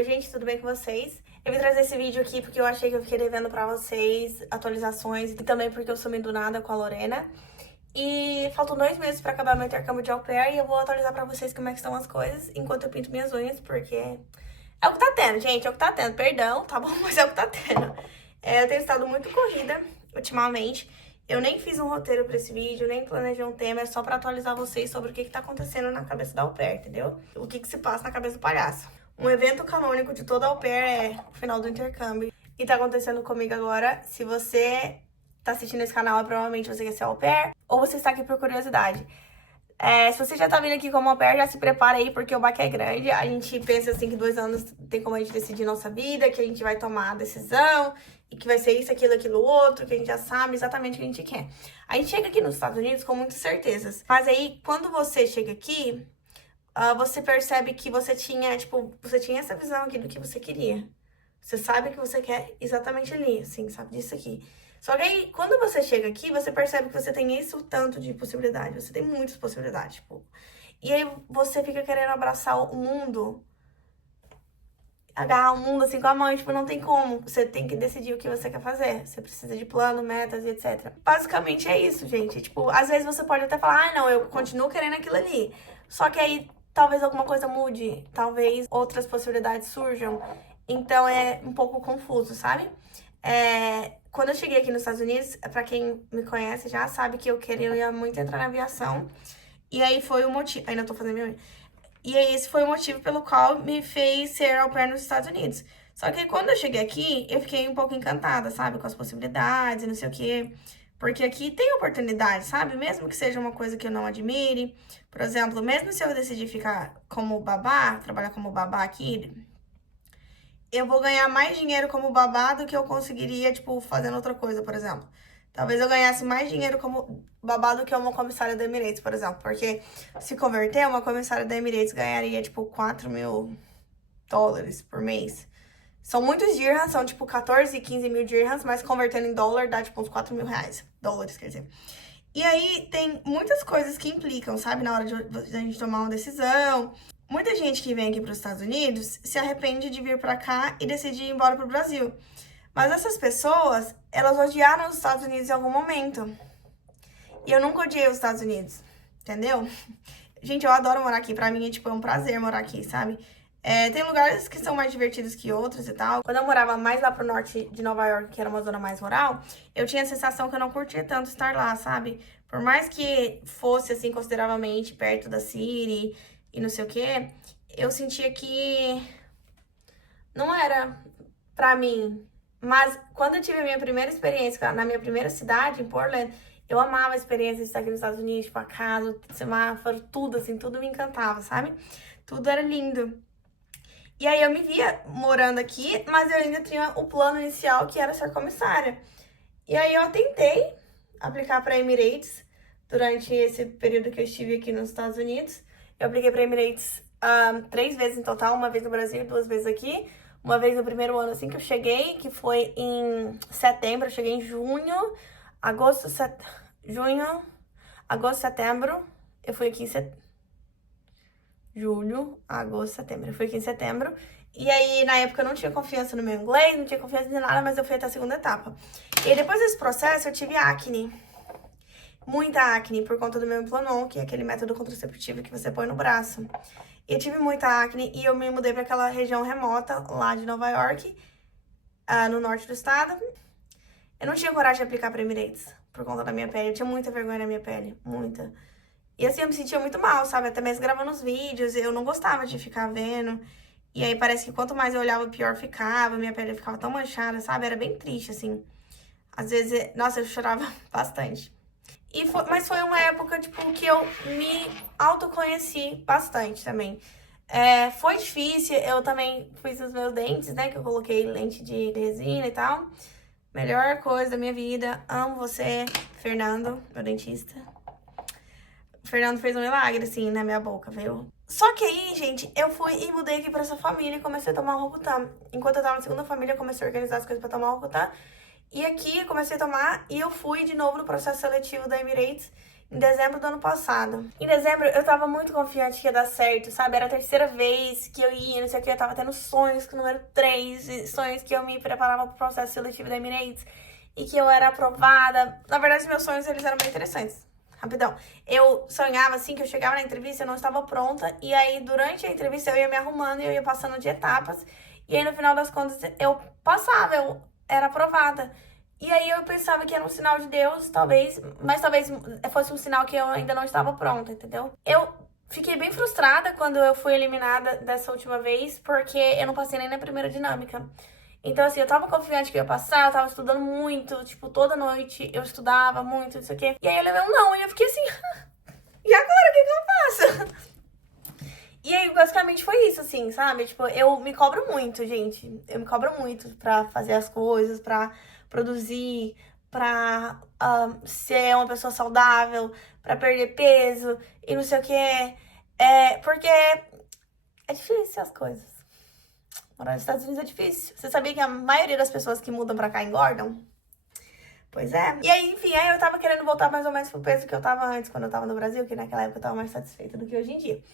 Oi, gente, tudo bem com vocês? Eu vim trazer esse vídeo aqui porque eu achei que eu fiquei devendo pra vocês atualizações e também porque eu sumi do nada com a Lorena. E faltam 2 meses pra acabar meu intercâmbio de au pair e eu vou atualizar pra vocês como é que estão as coisas enquanto eu pinto minhas unhas, porque é o que tá tendo, gente, é o que tá tendo. Perdão, tá bom? Mas é o que tá tendo. Eu tenho estado muito corrida ultimamente. Eu nem fiz um roteiro pra esse vídeo, nem planejei um tema, é só pra atualizar vocês sobre o que tá acontecendo na cabeça da au pair, entendeu? O que se passa na cabeça do palhaço. Um evento canônico de toda au pair é o final do intercâmbio. E tá acontecendo comigo agora. Se você tá assistindo esse canal, provavelmente você quer ser au pair, ou você está aqui por curiosidade. Se você já tá vindo aqui como au pair, já se prepara aí, porque o baque é grande. A gente pensa assim que 2 anos tem como a gente decidir nossa vida, que a gente vai tomar a decisão, e que vai ser isso, aquilo, outro, que a gente já sabe exatamente o que a gente quer. A gente chega aqui nos Estados Unidos com muitas certezas. Mas aí, quando você chega aqui, você percebe que você tinha essa visão aqui do que você queria. Você sabe o que você quer exatamente ali, assim, sabe disso aqui. Só que aí, quando você chega aqui, você percebe que você tem isso tanto de possibilidade. Você tem muitas possibilidades, tipo. E aí você fica querendo abraçar o mundo, agarrar o mundo assim com a mão, e, tipo, não tem como. Você tem que decidir o que você quer fazer. Você precisa de plano, metas e etc. Basicamente é isso, gente. Tipo, às vezes você pode até falar, não, eu continuo querendo aquilo ali. Só que aí talvez alguma coisa mude, talvez outras possibilidades surjam. Então é um pouco confuso, sabe? Quando eu cheguei aqui nos Estados Unidos, pra quem me conhece já sabe que eu queria muito entrar na aviação. E aí foi o motivo. Ainda tô fazendo minha unha. E aí esse foi o motivo pelo qual me fez ser au pair nos Estados Unidos. Só que quando eu cheguei aqui, eu fiquei um pouco encantada, sabe? Com as possibilidades e não sei o quê. Porque aqui tem oportunidade, sabe? Mesmo que seja uma coisa que eu não admire. Por exemplo, mesmo se eu decidir ficar como babá, trabalhar como babá aqui, eu vou ganhar mais dinheiro como babá do que eu conseguiria, tipo, fazendo outra coisa, por exemplo. Talvez eu ganhasse mais dinheiro como babá do que uma comissária da Emirates, por exemplo. Porque se converter, uma comissária da Emirates ganharia, tipo, $4.000 por mês. São muitos dirhams, são, tipo, 14, 15 mil dirhams, mas convertendo em dólar dá, tipo, uns R$4.000. Dólares, quer dizer. E aí, tem muitas coisas que implicam, sabe? Na hora de a gente tomar uma decisão. Muita gente que vem aqui para os Estados Unidos se arrepende de vir para cá e decidir ir embora para o Brasil. Mas essas pessoas, elas odiaram os Estados Unidos em algum momento. E eu nunca odiei os Estados Unidos, entendeu? Gente, eu adoro morar aqui. Pra mim, é um prazer morar aqui, sabe? Tem lugares que são mais divertidos que outros e tal. Quando eu morava mais lá pro norte de Nova York, que era uma zona mais rural, eu tinha a sensação que eu não curtia tanto estar lá, sabe? Por mais que fosse, assim, consideravelmente perto da City e não sei o quê, eu sentia que não era pra mim. Mas quando eu tive a minha primeira experiência na minha primeira cidade, em Portland, eu amava a experiência de estar aqui nos Estados Unidos, tipo, a casa, o semáforo, tudo, assim, tudo me encantava, sabe? Tudo era lindo. E aí eu me via morando aqui, mas eu ainda tinha o plano inicial, que era ser comissária. E aí eu tentei aplicar para Emirates durante esse período que eu estive aqui nos Estados Unidos. Eu apliquei para Emirates 3 vezes em total, uma vez no Brasil e 2 vezes aqui. Uma vez no primeiro ano, assim que eu cheguei, que foi em setembro. Eu cheguei em junho, agosto, setembro. Eu fui aqui em julho, agosto, setembro. Eu fui aqui em setembro. E aí, na época, eu não tinha confiança no meu inglês, não tinha confiança em nada, mas eu fui até a segunda etapa. E aí, depois desse processo, eu tive acne. Muita acne, por conta do meu Implanon, que é aquele método contraceptivo que você põe no braço. E eu tive muita acne e eu me mudei para aquela região remota lá de Nova York, no norte do estado. Eu não tinha coragem de aplicar para Emirates por conta da minha pele. Eu tinha muita vergonha na minha pele, muita. E assim, eu me sentia muito mal, sabe? Até mesmo gravando os vídeos, eu não gostava de ficar vendo. E aí parece que quanto mais eu olhava, pior ficava, minha pele ficava tão manchada, sabe? Era bem triste, assim. Às vezes, nossa, eu chorava bastante. Mas foi uma época, tipo, que eu me autoconheci bastante também. Foi difícil, eu também fiz os meus dentes, né? Que eu coloquei lente de resina e tal. Melhor coisa da minha vida. Amo você, Fernando, meu dentista. O Fernando fez um milagre, assim, na minha boca, viu? Só que aí, gente, eu fui e mudei aqui pra essa família e comecei a tomar o Rocutan. Enquanto eu tava na segunda família, eu comecei a organizar as coisas pra tomar o Rocutan. E aqui eu comecei a tomar e eu fui de novo no processo seletivo da Emirates. em dezembro do ano passado. Em dezembro eu tava muito confiante que ia dar certo, sabe? Era a terceira vez que eu ia, não sei o que, eu tava tendo sonhos com o número 3, e sonhos que eu me preparava pro processo seletivo da Emirates e que eu era aprovada. Na verdade, meus sonhos, eles eram bem interessantes. Rapidão. Eu sonhava, assim, que eu chegava na entrevista, eu não estava pronta, e aí, durante a entrevista, eu ia me arrumando e eu ia passando de etapas, e aí, no final das contas, eu passava, eu era aprovada. E aí, eu pensava que era um sinal de Deus, talvez, mas talvez fosse um sinal que eu ainda não estava pronta, entendeu? Eu fiquei bem frustrada quando eu fui eliminada dessa última vez, porque eu não passei nem na primeira dinâmica. Então, assim, eu tava confiante que eu ia passar, eu tava estudando muito, tipo, toda noite eu estudava muito, não sei o quê. E aí eu levei um não, e eu fiquei assim, e agora, o que que eu faço? E aí, basicamente, foi isso, assim, sabe? Tipo, eu me cobro muito, gente. Eu me cobro muito pra fazer as coisas, pra produzir, pra ser uma pessoa saudável, pra perder peso e não sei o quê. Porque é difícil as coisas. Morar nos Estados Unidos é difícil. Você sabia que a maioria das pessoas que mudam pra cá engordam? Pois é. E aí, enfim, aí eu tava querendo voltar mais ou menos pro peso que eu tava antes, quando eu tava no Brasil, que naquela época eu tava mais satisfeita do que hoje em dia.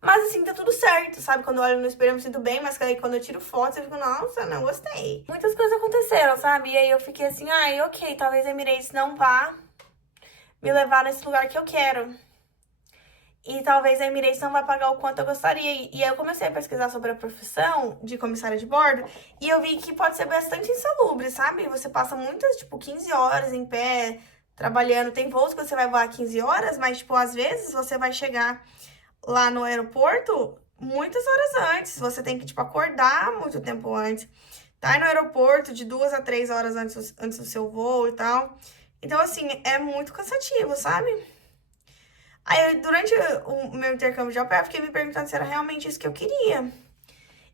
Mas assim, tá tudo certo, sabe? Quando eu olho no espelho eu me sinto bem, mas aí quando eu tiro fotos eu fico, nossa, não gostei. Muitas coisas aconteceram, sabe? E aí eu fiquei assim, ai, ok, talvez a Emirates não vá me levar nesse lugar que eu quero. E talvez a Emirates não vai pagar o quanto eu gostaria. E aí eu comecei a pesquisar sobre a profissão de comissária de bordo e eu vi que pode ser bastante insalubre, sabe? Você passa muitas, tipo, 15 horas em pé, trabalhando. Tem voos que você vai voar 15 horas, mas, tipo, às vezes você vai chegar lá no aeroporto muitas horas antes. Você tem que, tipo, acordar muito tempo antes. Tá no aeroporto de 2 a 3 horas antes do seu voo e tal. Então, assim, é muito cansativo, sabe? Aí, durante o meu intercâmbio de au pair, eu fiquei me perguntando se era realmente isso que eu queria.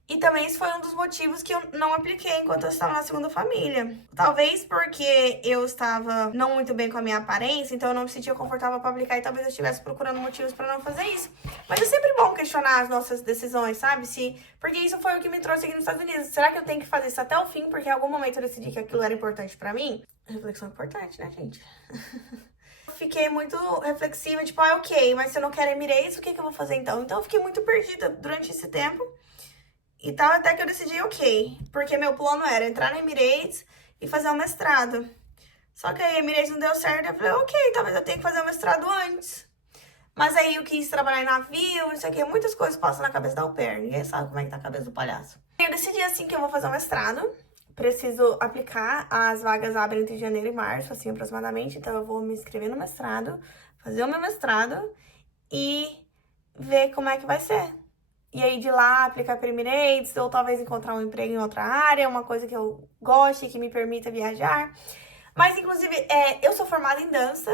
E também isso foi um dos motivos que eu não apliquei enquanto eu estava na segunda família. Talvez porque eu estava não muito bem com a minha aparência, então eu não me sentia confortável para aplicar e talvez eu estivesse procurando motivos para não fazer isso. Mas é sempre bom questionar as nossas decisões, sabe? Porque isso foi o que me trouxe aqui nos Estados Unidos. Será que eu tenho que fazer isso até o fim porque em algum momento eu decidi que aquilo era importante para mim? Reflexão importante, né, gente? Fiquei muito reflexiva, tipo, ok, mas se eu não quero Emirates, o que eu vou fazer então? Então eu fiquei muito perdida durante esse tempo. E tal, até que eu decidi, ok, porque meu plano era entrar na Emirates e fazer um mestrado. Só que aí a Emirates não deu certo, eu falei, ok, talvez eu tenha que fazer o mestrado antes. Mas aí eu quis trabalhar em navio, isso aqui, muitas coisas passam na cabeça da au pair, ninguém sabe como é que tá a cabeça do palhaço. Eu decidi assim que eu vou fazer um mestrado, preciso aplicar, as vagas abrem entre janeiro e março, assim, aproximadamente, então eu vou me inscrever no mestrado, fazer o meu mestrado e ver como é que vai ser. E aí de lá aplicar para Emirates, ou talvez encontrar um emprego em outra área, uma coisa que eu goste, que me permita viajar. Mas, inclusive, eu sou formada em dança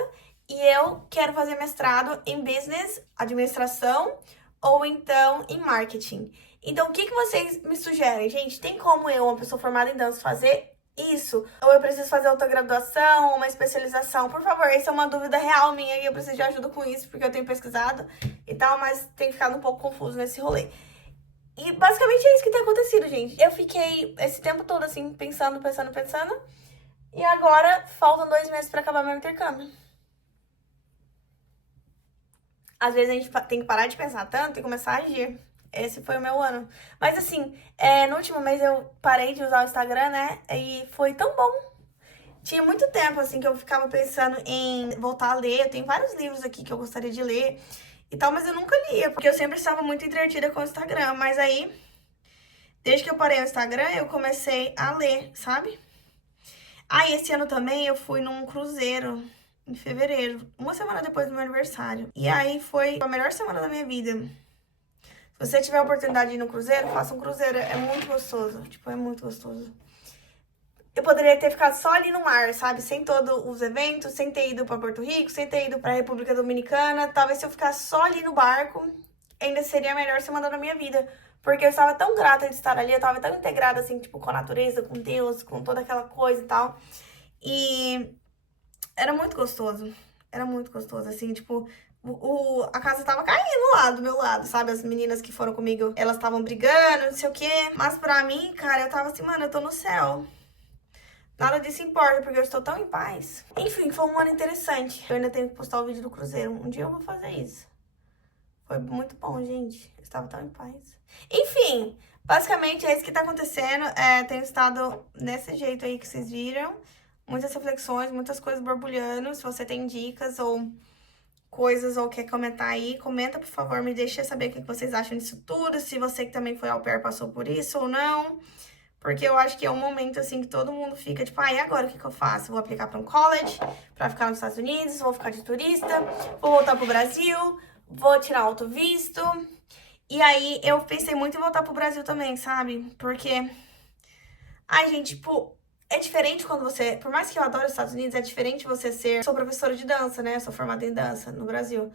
e eu quero fazer mestrado em business, administração ou então em marketing. Então, o que vocês me sugerem? Gente, tem como eu, uma pessoa formada em dança, fazer isso? Ou eu preciso fazer outra graduação, uma especialização? Por favor, essa é uma dúvida real minha e eu preciso de ajuda com isso, porque eu tenho pesquisado e tal, mas tem ficado um pouco confuso nesse rolê. E basicamente é isso que tem acontecido, gente. Eu fiquei esse tempo todo assim, pensando. E agora faltam 2 meses pra acabar meu intercâmbio. Às vezes a gente tem que parar de pensar tanto e começar a agir. Esse foi o meu ano. Mas assim, no último mês eu parei de usar o Instagram, né? E foi tão bom. Tinha muito tempo, assim, que eu ficava pensando em voltar a ler. Eu tenho vários livros aqui que eu gostaria de ler e tal, mas eu nunca lia, porque eu sempre estava muito entretida com o Instagram. Mas aí, desde que eu parei o Instagram, eu comecei a ler, sabe? E esse ano também eu fui num cruzeiro, em fevereiro, uma semana depois do meu aniversário. E aí foi a melhor semana da minha vida. Se você tiver a oportunidade de ir no cruzeiro, faça um cruzeiro. É muito gostoso. Tipo, é muito gostoso. Eu poderia ter ficado só ali no mar, sabe? Sem todos os eventos, sem ter ido pra Porto Rico, sem ter ido pra República Dominicana. Talvez se eu ficasse só ali no barco, ainda seria a melhor semana da minha vida. Porque eu estava tão grata de estar ali, eu estava tão integrada, assim, tipo, com a natureza, com Deus, com toda aquela coisa e tal. E era muito gostoso. Era muito gostoso, assim, tipo... A casa tava caindo lá do meu lado, sabe? As meninas que foram comigo, elas estavam brigando, não sei o quê. Mas pra mim, cara, eu tava assim, mano, eu tô no céu. Nada disso importa, porque eu estou tão em paz. Enfim, foi um ano interessante. Eu ainda tenho que postar o vídeo do cruzeiro. Um dia eu vou fazer isso. Foi muito bom, gente. Eu estava tão em paz. Enfim, basicamente é isso que tá acontecendo. Tenho estado nesse jeito aí que vocês viram. Muitas reflexões, muitas coisas borbulhando. Se você tem dicas ou coisas ou quer comentar aí, comenta, por favor. Me deixa saber o que vocês acham disso tudo. Se você que também foi au pair passou por isso ou não. Porque eu acho que é um momento, assim, que todo mundo fica, tipo, e agora o que eu faço? Vou aplicar para um college, para ficar nos Estados Unidos, vou ficar de turista, vou voltar pro Brasil, vou tirar auto visto. E aí, eu pensei muito em voltar pro Brasil também, sabe? Porque, ai, gente, tipo, é diferente quando você... Por mais que eu adore os Estados Unidos, é diferente você ser... Sou professora de dança, né? Sou formada em dança no Brasil.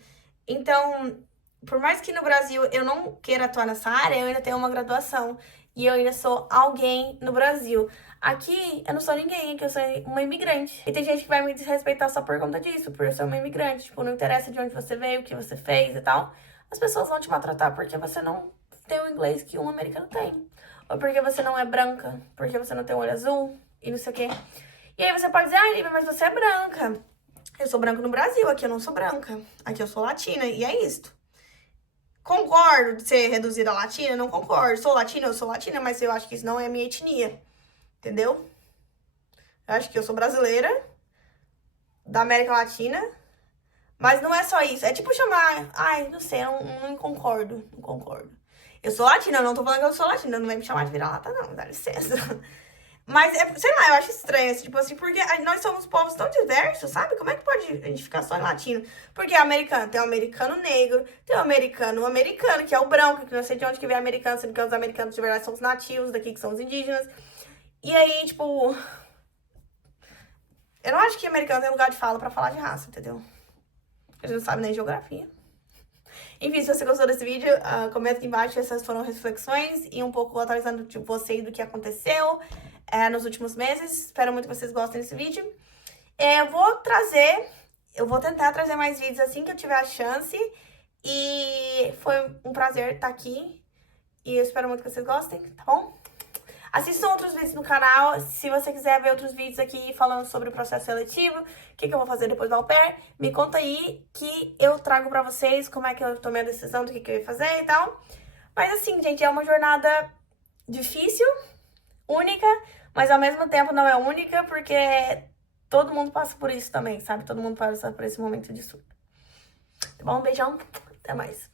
Então, por mais que no Brasil eu não queira atuar nessa área, eu ainda tenho uma graduação. E eu ainda sou alguém no Brasil. Aqui, eu não sou ninguém, aqui eu sou uma imigrante. E tem gente que vai me desrespeitar só por conta disso, por eu ser uma imigrante. Tipo, não interessa de onde você veio, o que você fez e tal. As pessoas vão te maltratar porque você não tem o inglês que um americano tem. Ou porque você não é branca, porque você não tem olho azul e não sei o quê. E aí você pode dizer, ai, Lívia, mas você é branca. Eu sou branca no Brasil, aqui eu não sou branca. Aqui eu sou latina, e é isto. Concordo de ser reduzida a latina? Não concordo. Sou latina? Eu sou latina, mas eu acho que isso não é a minha etnia. Entendeu? Eu acho que eu sou brasileira, da América Latina, mas não é só isso. É tipo chamar... Ai, não sei, eu não concordo. Não concordo. Eu sou latina, eu não tô falando que eu sou latina. Não vai me chamar de vira-lata, não. Dá licença. Mas, sei lá, eu acho estranho, tipo assim, porque nós somos povos tão diversos, sabe? Como é que pode a gente ficar só em latino? Porque americano, tem o americano negro, tem o americano que é o branco, que não sei de onde que vem americano, sendo que os americanos de verdade são os nativos daqui, que são os indígenas. E aí, tipo... Eu não acho que americano tem lugar de fala pra falar de raça, entendeu? A gente não sabe nem geografia. Enfim, se você gostou desse vídeo, comenta aqui embaixo. Essas foram reflexões e um pouco atualizando de você e do que aconteceu nos últimos meses. Espero muito que vocês gostem desse vídeo. Eu vou tentar trazer mais vídeos assim que eu tiver a chance. E foi um prazer estar aqui. E eu espero muito que vocês gostem, tá bom? Assistam outros vídeos no canal. Se você quiser ver outros vídeos aqui falando sobre o processo seletivo, o que eu vou fazer depois do au pair, me conta aí que eu trago pra vocês como é que eu tomei a decisão do que eu ia fazer e tal. Mas assim, gente, é uma jornada difícil, única, mas ao mesmo tempo não é única, porque todo mundo passa por isso também, sabe? Todo mundo passa por esse momento de surto. Tá bom? Um beijão, até mais.